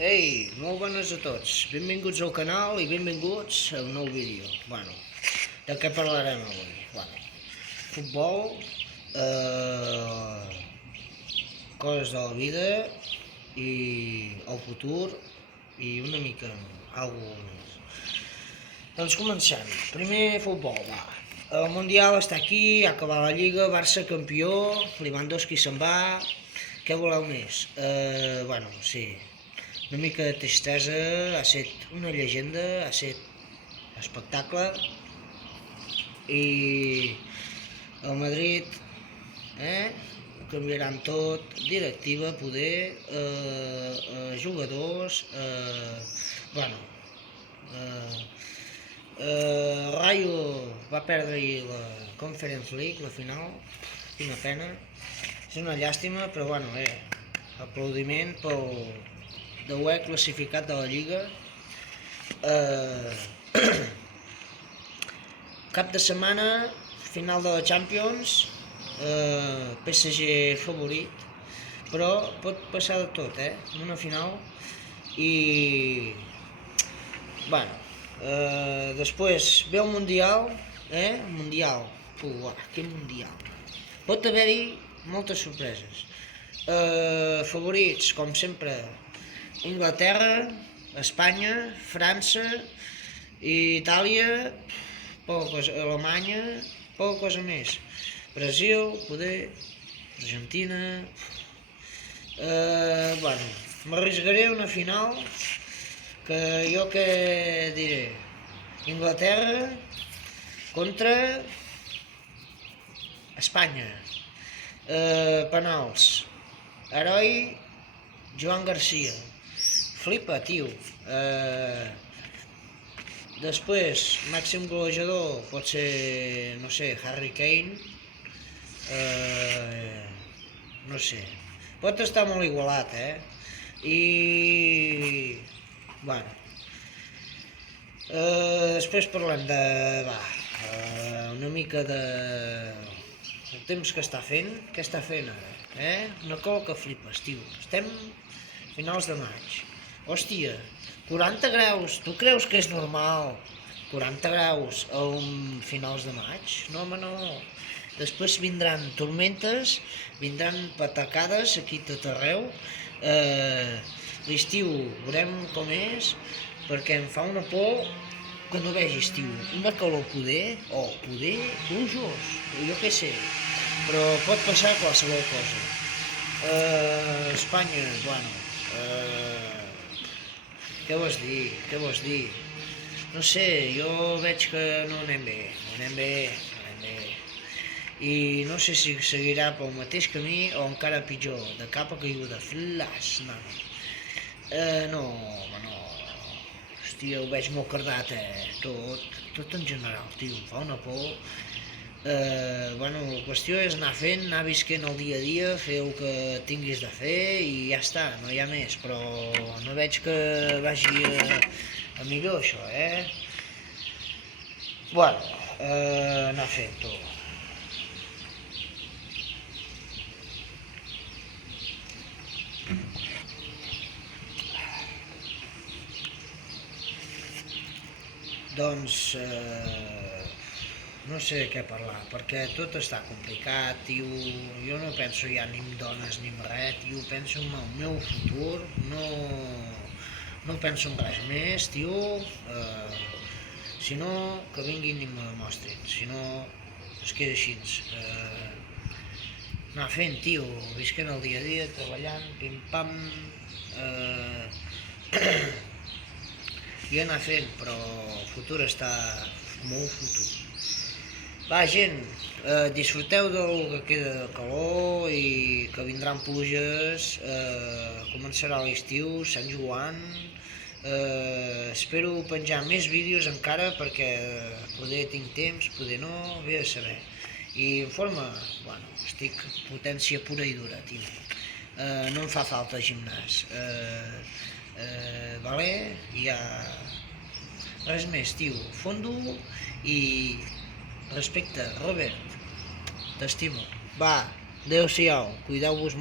Ei, molt bones a tots, benvinguts al canal i benvinguts a un nou vídeo. De què parlarem avui? Futbol, coses de la vida i el futur i una mica alguna més. Doncs comencem. Primer futbol, va. El Mundial està aquí, ha acabat la Lliga, Barça campió, Lewandowski se'n va. Què voleu més? Sí, una mica de tristesa, ha estat una llegenda, ha estat espectacle. I el Madrid, ho canviaran tot, directiva, poder, jugadors, Rayo va perdre la Conference League, la final, quina pena, és una llàstima, però aplaudiment d'haver classificat de la Lliga. Cap de setmana, final de la Champions, PSG favorit, però pot passar de tot, en una final. I després ve el Mundial, Mundial, quin Mundial. Pot haver-hi moltes sorpreses. Favorits, com sempre, Inglaterra, Espanya, França, Itàlia, poca cosa, Alemanya, poca cosa més. Brasil, poder, Argentina. M'arriscaré a una final que jo què diré? Inglaterra contra Espanya. Penals. Heroi Joan Garcia. Flipa, tio. Després, màxim golejador pot ser, no sé, Harry Kane. No sé. Pot estar molt igualat, I... després parlem de... una mica de... el temps que està fent. Què està fent ara? Una col que flipes, tio. Estem a finals de maig. Hòstia, 40 graus. Tu creus que és normal 40 graus a finals de maig? No, home, no. Després vindran tormentes, vindran patacades aquí tot arreu. L'estiu veurem com és, perquè em fa una por que no vegis, tio. Una calor poder, plujós, jo què sé. Però pot passar qualsevol cosa. Espanya, què vols dir? No sé, jo veig que no anem bé. I no sé si seguirà pel mateix camí o encara pitjor, de capa caiguda, flash, no. Hòstia, ho veig molt cardat, tot en general, tio, em fa una por. La qüestió és anar fent, anar visquent el dia a dia, fer el que tinguis de fer i ja està, no hi ha més, però no veig que vagi a millor això, anar fent tot. Doncs, no sé de què parlar, perquè tot està complicat, tio. Jo no penso ja ni en dones ni en res, tio. Penso en el meu futur, no penso en res més, tio. Si no, que vinguin i me demostrin, si no, es queda així. Anar fent, tio, visquent el dia a dia, treballant, pim-pam, i anar fent, però el futur està molt futur. Va, gent, disfruteu del que queda de calor i que vindran pluges, començarà l'estiu, Sant Joan. Espero penjar més vídeos encara perquè poder tinc temps, poder no, ve a saber. I en forma, estic potència pura i dura, tio. No em fa falta gimnàs. I ja... res més, tio. Fondo i... respecte, Robert. T'estimo. Va, adeu-siau, cuideu-vos molt.